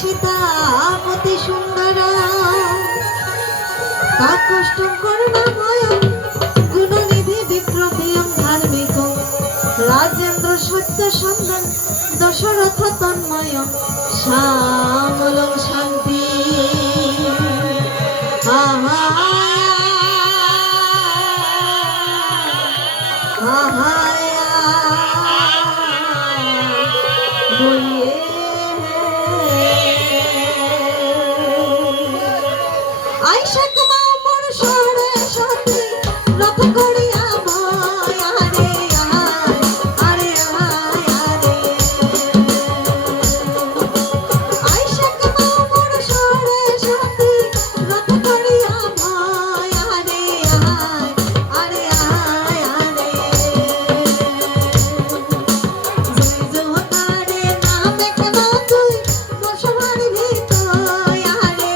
সীতা অতি সুন্দর কাকষ্টম করুণাময় গুণনিধি বিপ্লবীয়ম ধার্মিক রাজেন্দ্র সত্য সন্ধান দশরথ তন্ময় শ্যামলং শান্তি আইসা কুমা মোর সরে সতী রথ করিয়া ভয় আরে আরে আরে আইসা কুমা মোর সরে সতী রথ করিয়া ভয় আরে আরে আরে জয় জয় নামে কেন তুই বসবার ভিতর আরে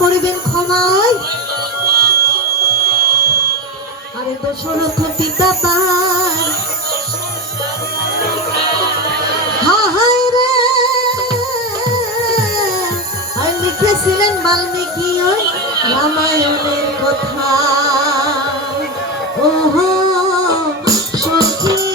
করিবেন ক্ষমায় আরে দশরথ পিতা তার হায় রে আর লিখেছিলেন বাল্মীকি ওই রামায়ণের কথা ওহো সখী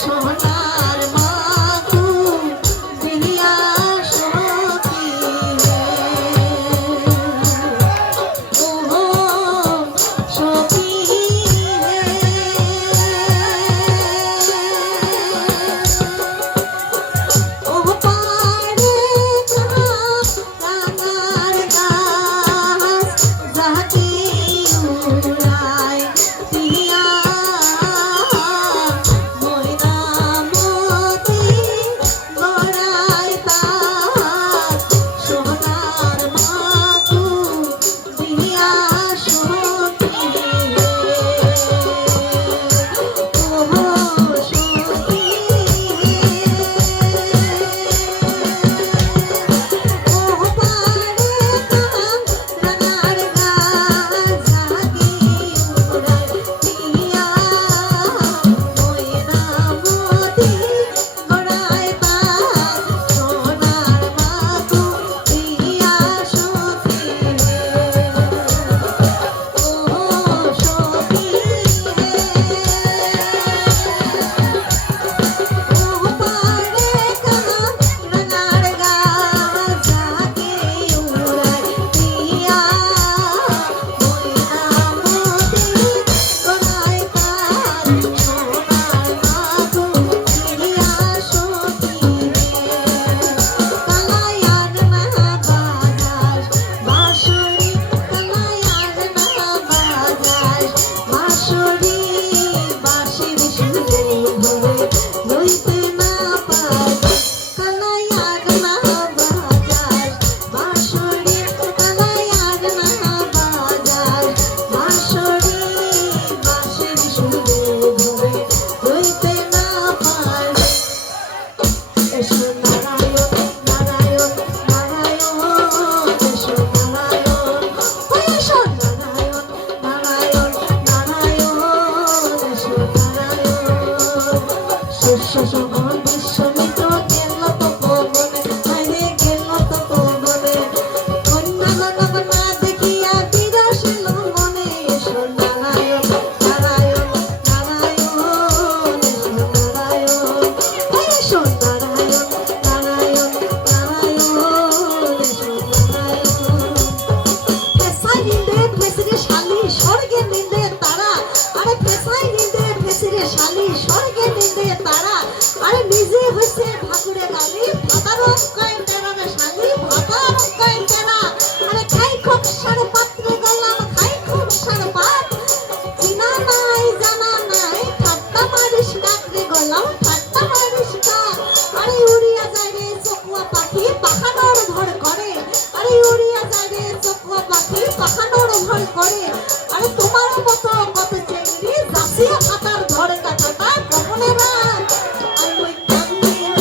সোনার মা শশমান বিশ্বমিত্র গেল তপবনে, আরে গেল তপবনে। কন্যা গণক না দেখিয়া বিরাসিল মনে, এসো নারায়ণ নারায়ণ নারায়ণ, এসো নারায়ণ নারায়ণ নারায়ণ, এসো নারায়ণ। ফেসাই নিন্দে ফেসরে শালি স্বর্গে নিন্দে তারা, আরে ফেসাই নিন্দে ফেসরে শালি স্বর্গে নিন্দে তারা, আরে নিজে হইছে ঠাকুরে গালি ভাতারও কয় তেরা রে শালি ভাতারও কয় তেরা, আরে খাই খুব সাড়ে পাত্রে গেলাম খাই খুব সাড়ে পাত, চিনা নাই জানা নাই ঠাট্টা মারিস ডাকরে গেলাম ঠাট্টা মারিস ডাক, আরে উড়িয়া যায় রে চকুয়া পাখি পাখানোর ভর করে, আরে উড়িয়া যায় রে চকুয়া পাখি পাখানোর ভর করে, আরে তোমার মতো কত চেংড়ি জাসিয়া খাতার ধরে কাটাটা কখনে না। আমি ওই কান্দিলে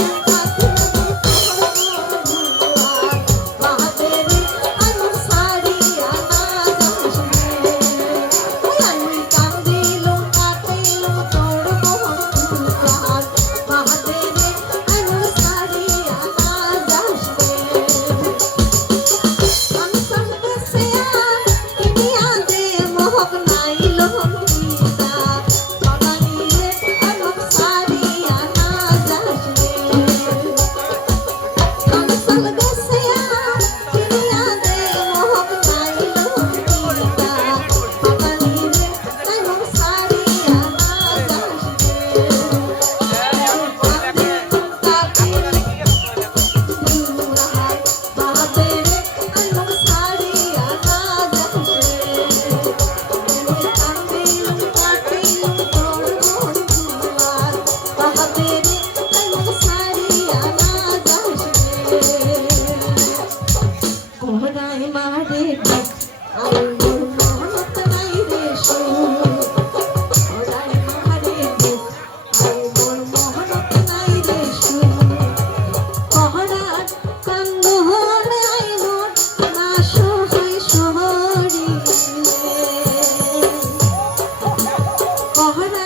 বাহাদেরি আমি সারিয়া না যাস রে, আমি কান্দিলুম কাটিলুম তোর মোহন দুয়ার, বাহাদেরি আমি সারিয়া না যাস রে। আমি সঙ্গে সেয়া কিনিয়া দে মোহক নাই লোহিতা, বানাইলে আমি সারিয়া না যাস রে। আমি সঙ্গে সেয়া কিনিয়া দে মোহক নাই লোহিতা, বানাইলে আমি সারিয়া না যাস রে। কান্দিলুম কাটিলুম দুয়ার, বাহাদেরি আমি সারিয়া না যাস রে। কান্দিলুম কাটিলুম তোর মোহন দুয়ার, বাহাদেরি আমি সারিয়া না যাস রে। কোহরাই মারে ডাক আর মোর মহনত নাই রে সুর, কোহরাই মারে ডাক আর মোর মহনত নাই রে সুর, কোহরার কান্দ হলে আই মোর নাশ হয় শহরে, কোহরা